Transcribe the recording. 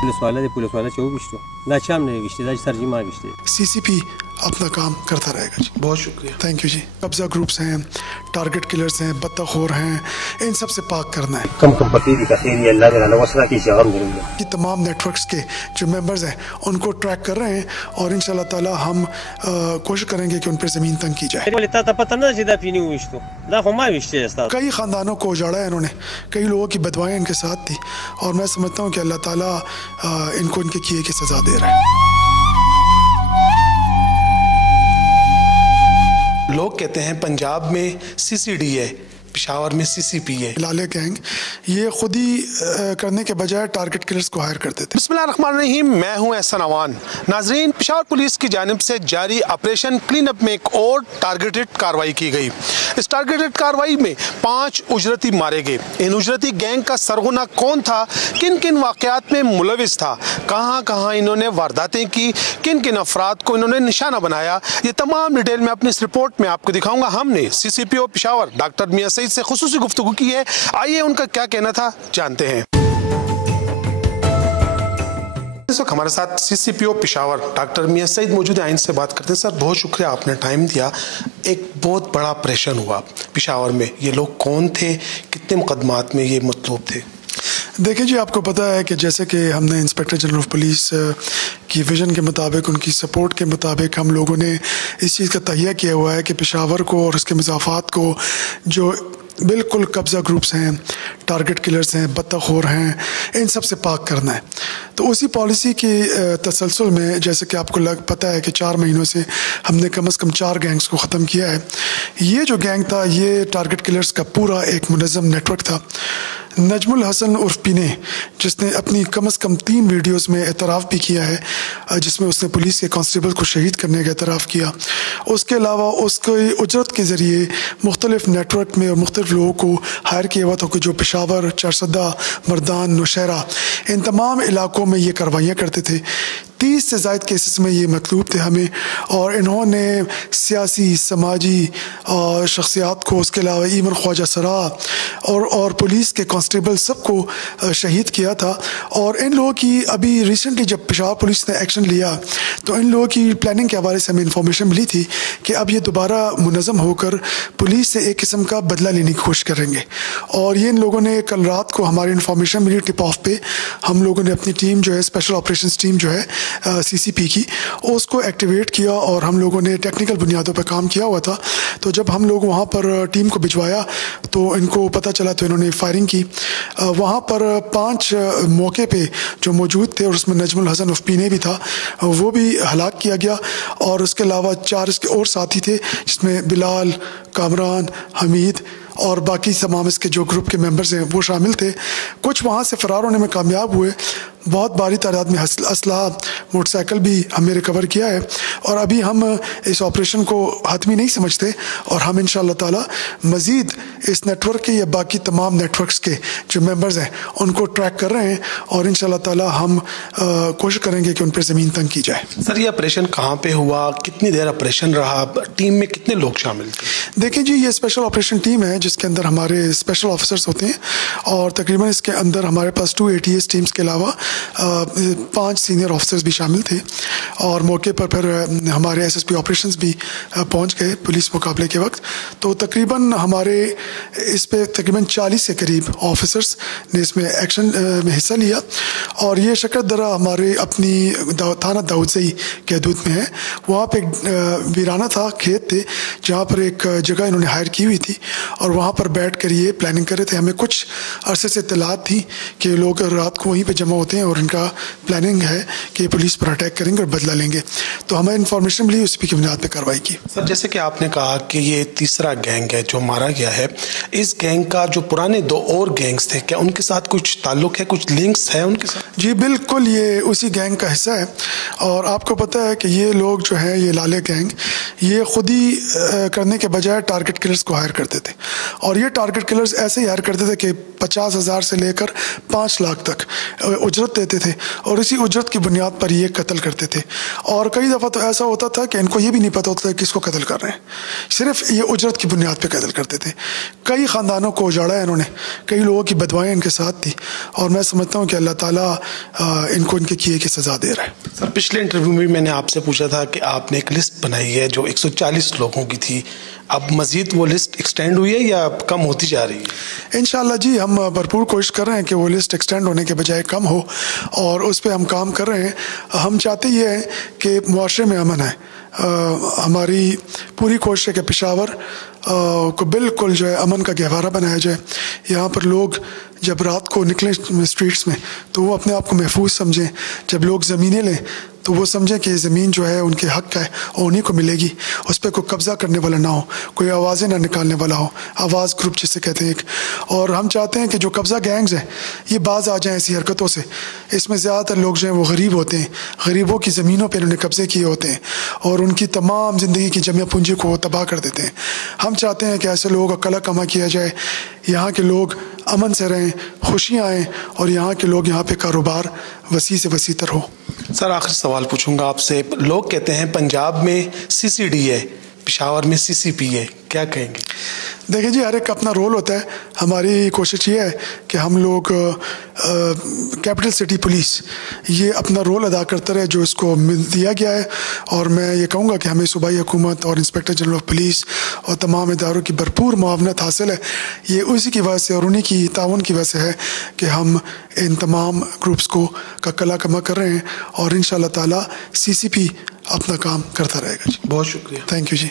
Police वाला 24 लाचा हमने विश्ते sir जी माँ विश्ते CCP अपना काम करता रहेगा जी। बहुत शुक्रिया। थैंक यू जी। कब्जा ग्रुप्स हैं, टारगेट किलर्स हैं, बत्ताखोर हैं, इन सब से पाक करना है। कम पति भी कहते हैं अल्लाह के वसला की जवाब देंगे कि तमाम नेटवर्क्स के जो मेंबर्स हैं उनको ट्रैक कर रहे हैं और इंशाल्लाह ताला हम कोशिश करेंगे कि उन पर ज़मीन तंग की जाए। कई ख़ानदानों को उजाड़ा है इन्होंने, कई लोगों की बदवाएं इनके साथ थी और मैं समझता हूँ कि अल्लाह ताला इनको इनके किए की सज़ा दे रहा है। लोग कहते हैं पंजाब में CCD है, पेशावर में CCP है। लाले गैंग ये खुद ही करने के बजाय टारगेट किलर्स को हायर करते थे। बिस्मिल्लाहिर्रहमानिर्रहीम, मैं हूं एहसन अवान। नाजरीन, पेशावर पुलिस की जानिब से जारी ऑपरेशन क्लीन अप में एक और टारगेटेड कार्रवाई की गई। इस टारगेटेड कार्रवाई में 5 उजरती मारे गए। इन उजरती गैंग का सरगना कौन था, किन किन वाकयात में मुलविस था, कहाँ कहाँ इन्होंने वारदातें की, किन किन अफराद को इन्होंने निशाना बनाया, ये तमाम डिटेल में अपनी इस रिपोर्ट में आपको दिखाऊंगा। हमने CCPO पेशावर डॉक्टर मियां सईद से खुसूसी गुफ्तगू की है, आइए उनका क्या कहना था जानते हैं। इस वक्त हमारे साथ CCPO पेशावर डॉक्टर मियां सईद मौजूद हैं, इनसे बात करते हैं। सर, बहुत शुक्रिया, आपने टाइम दिया। एक बहुत बड़ा ऑपरेशन हुआ पेशावर में, ये लोग कौन थे, कितने मुकदमात में ये मतलूब थे? देखिए जी, आपको पता है कि जैसे कि हमने इंस्पेक्टर जनरल ऑफ पुलिस की विज़न के मुताबिक, उनकी सपोर्ट के मुताबिक हम लोगों ने इस चीज़ का तहिया किया हुआ है कि पेशावर को और उसके मज़ाफ़ात को जो बिल्कुल कब्ज़ा ग्रुप्स हैं, टारगेट किलर्स हैं, बत्ताखोर हैं, इन सब से पाक करना है। तो उसी पॉलिसी के तसलसल में जैसे कि आपको पता है कि 4 महीनों से हमने कम से कम 4 गैंग्स को ख़त्म किया है। ये जो गैंग था, ये टारगेट किलर्स का पूरा एक मुनज़्ज़म नेटवर्क था। नजमुल हसन उर्फ पीने, जिसने अपनी कम से कम 3 वीडियोस में एतराफ़ भी किया है, जिसमें उसने पुलिस के कांस्टेबल को शहीद करने का एतराफ़ किया। उसके अलावा उसके उजरत के ज़रिए मुख्तलिफ नेटवर्क में और मुख्तलिफ लोगों को हायर किया हुआ था कि जो पेशावर, चारसदा, मर्दान, नौशहरा, इन तमाम इलाकों में ये कार्रवाइयाँ करते थे। 30 से ज़ायद केसेस में ये मतलूब थे हमें, और इन्होंने सियासी, समाजी शख्सियात को, उसके अलावा इवन ख्वाजा सरा और पुलिस के कांस्टेबल सबको शहीद किया था। और इन लोगों की अभी रिसेंटली जब पेशावर पुलिस ने एक्शन लिया तो इन लोगों की प्लानिंग के हवाले से हमें इन्फॉर्मेशन मिली थी कि अब ये दोबारा मुनज़्ज़म होकर पुलिस से एक किस्म का बदला लेने की कोशिश करेंगे। और ये इन लोगों ने कल रात को हमारी इन्फॉर्मेशन मिली टिप ऑफ पे, हम लोगों ने अपनी टीम जो है, स्पेशल ऑपरेशंस टीम जो है CCP की, उसको एक्टिवेट किया और हम लोगों ने टेक्निकल बुनियादों पर काम किया हुआ था। तो जब हम लोग वहाँ पर टीम को भिजवाया तो इनको पता चला, तो इन्होंने फायरिंग की। वहाँ पर 5 मौके पे जो मौजूद थे, और उसमें नजमुल हसन उर्फ पीने भी था, वो भी हलाक किया गया। और उसके अलावा 4 इसके और साथी थे, जिसमें बिलाल, कामरान, हमीद और बाकी तमाम इसके जो ग्रुप के मेंबर्स हैं वो शामिल थे। कुछ वहाँ से फ़रार होने में कामयाब हुए। बहुत भारी तादाद में असलहा, मोटरसाइकिल भी हमें रिकवर किया है। और अभी हम इस ऑपरेशन को हातमी नहीं समझते, और हम इंशाअल्लाह ताला मज़ीद इस नेटवर्क के या बाकी तमाम नेटवर्क्स के जो मेंबर्स हैं उनको ट्रैक कर रहे हैं, और इंशाअल्लाह ताला हम कोशिश करेंगे कि उन पर ज़मीन तंग की जाए। सर, ये ऑपरेशन कहाँ पे हुआ, कितनी देर ऑपरेशन रहा, टीम में कितने लोग शामिल थे? देखिए जी, ये स्पेशल ऑपरेशन टीम है जिसके अंदर हमारे स्पेशल ऑफिसर्स होते हैं, और तकरीबन इसके अंदर हमारे पास 2 ATS टीम्स के अलावा 5 सीनियर ऑफिसर्स भी शामिल थे। और मौके पर फिर हमारे SSP ऑपरेशंस भी पहुंच गए पुलिस मुकाबले के वक्त। तो तकरीबन हमारे इस पे तकरीबन 40 के करीब ऑफिसर्स ने इसमें एक्शन में हिस्सा लिया। और ये शकरदरा हमारे अपनी थाना दाऊदज़ई के हदूद में है। वहाँ पे एक वीराना था, खेत थे, जहाँ पर एक जगह इन्होंने हायर की हुई थी, और वहाँ पर बैठ कर ये प्लानिंग कर रहे थे। हमें कुछ अरसे से इत्तलात थी कि लोग रात को वहीं पे जमा होते हैं और इनका प्लानिंग है कि पुलिस पर अटैक करेंगे और बदला लेंगे। तो हमें इन्फॉर्मेशन मिली, उसी की बुनियाद पर कार्रवाई की। सर, जैसे कि आपने कहा कि ये तीसरा गैंग है जो मारा गया है, इस गैंग का जो पुराने 2 और गैंग्स थे, क्या उनके साथ कुछ ताल्लुक है, कुछ लिंक्स है उनके साथ? जी बिल्कुल, ये उसी गैंग का हिस्सा है। और आपको पता है कि ये लोग जो है, ये लाले गैंग, ये खुद ही करने के बजाय टारगेट किलर्स को हायर करते थे। और ये टारगेट किलर्स ऐसे ही हायर करते थे कि 50,000 से लेकर 5 लाख तक उजरत اجرت دیتے تھے اور اسی اجرت کی بنیاد پر یہ قتل کرتے تھے. اور کئی دفعہ تو ایسا ہوتا تھا کہ ان کو یہ بھی نہیں پتہ ہوتا تھا کس کو قتل کر رہے ہیں, صرف یہ اجرت کی بنیاد پہ قتل کرتے تھے. کئی خاندانوں کو اجاڑا ہے انہوں نے, کئی لوگوں کی بدوائیں ان کے ساتھ تھی, اور میں سمجھتا ہوں کہ اللہ تعالیٰ ان کو ان کے کیے کی سزا دے رہا ہے. سر پچھلے انٹرویو میں میں نے آپ سے پوچھا تھا کہ آپ نے ایک لسٹ بنائی ہے جو 140 لوگوں کی تھی, اب مزید وہ لسٹ ایکسٹینڈ ہوئی ہے یا کم ہوتی جا رہی ہے؟ انشاءاللہ جی, ہم بھرپور کوشش کر رہے ہیں کہ وہ لسٹ ایکسٹینڈ ہونے کے بجائے کم ہو, اور اس پہ ہم کام کر رہے ہیں. ہم چاہتے یہ ہیں کہ معاشرے میں امن ہے. ہماری پوری کوشش ہے کہ پشاور کو بالکل جو ہے امن کا گہوارہ بنایا جائے. یہاں پر لوگ جب رات کو نکلیں اسٹریٹس میں تو وہ اپنے آپ کو محفوظ سمجھیں. جب لوگ زمینیں لیں تو وہ سمجھیں کہ یہ زمین جو ہے ان کے حق کا ہے اور انہیں کو ملے گی, اس پہ کوئی قبضہ کرنے والا نہ ہو, کوئی آوازیں نہ نکالنے والا ہو, آواز گروپ جسے کہتے ہیں ایک. اور ہم چاہتے ہیں کہ جو قبضہ گینگز ہیں یہ باز آ جائیں ایسی حرکتوں سے. اس میں زیادہ تر لوگ جو ہیں وہ غریب ہوتے ہیں, غریبوں کی زمینوں پہ انہوں نے قبضے کیے ہوتے ہیں اور ان کی تمام زندگی کی جمع پونجی کو تباہ کر دیتے ہیں. ہم چاہتے ہیں کہ ایسے لوگوں کا قلع کما کیا جائے, یہاں کے لوگ امن سے رہیں, خوشیاں آئیں, اور یہاں کے لوگ یہاں پہ کاروبار وسیع سے وسیع تر ہو. سر آخری سوال پوچھوں گا آپ سے, لوگ کہتے ہیں پنجاب میں CCD ہے, پشاور میں CCP ہے, کیا کہیں گے؟ دیکھیں جی, ہر ایک کا اپنا رول ہوتا ہے. ہماری کوشش یہ ہے کہ ہم لوگ کیپٹل سٹی پولیس یہ اپنا رول ادا کرتا رہے جو اس کو دیا گیا ہے. اور میں یہ کہوں گا کہ ہمیں صوبائی حکومت اور انسپیکٹر جنرل آف پولیس اور تمام اداروں کی بھرپور معاونت حاصل ہے. یہ اسی کی وجہ سے اور انہی کی تعاون کی وجہ سے ہے کہ ہم ان تمام گروپس کا قلع کما کر رہے ہیں, اور انشاءاللہ تعالی CCP اپنا کام کرتا رہے گا. بہت شکریہ. Thank you G.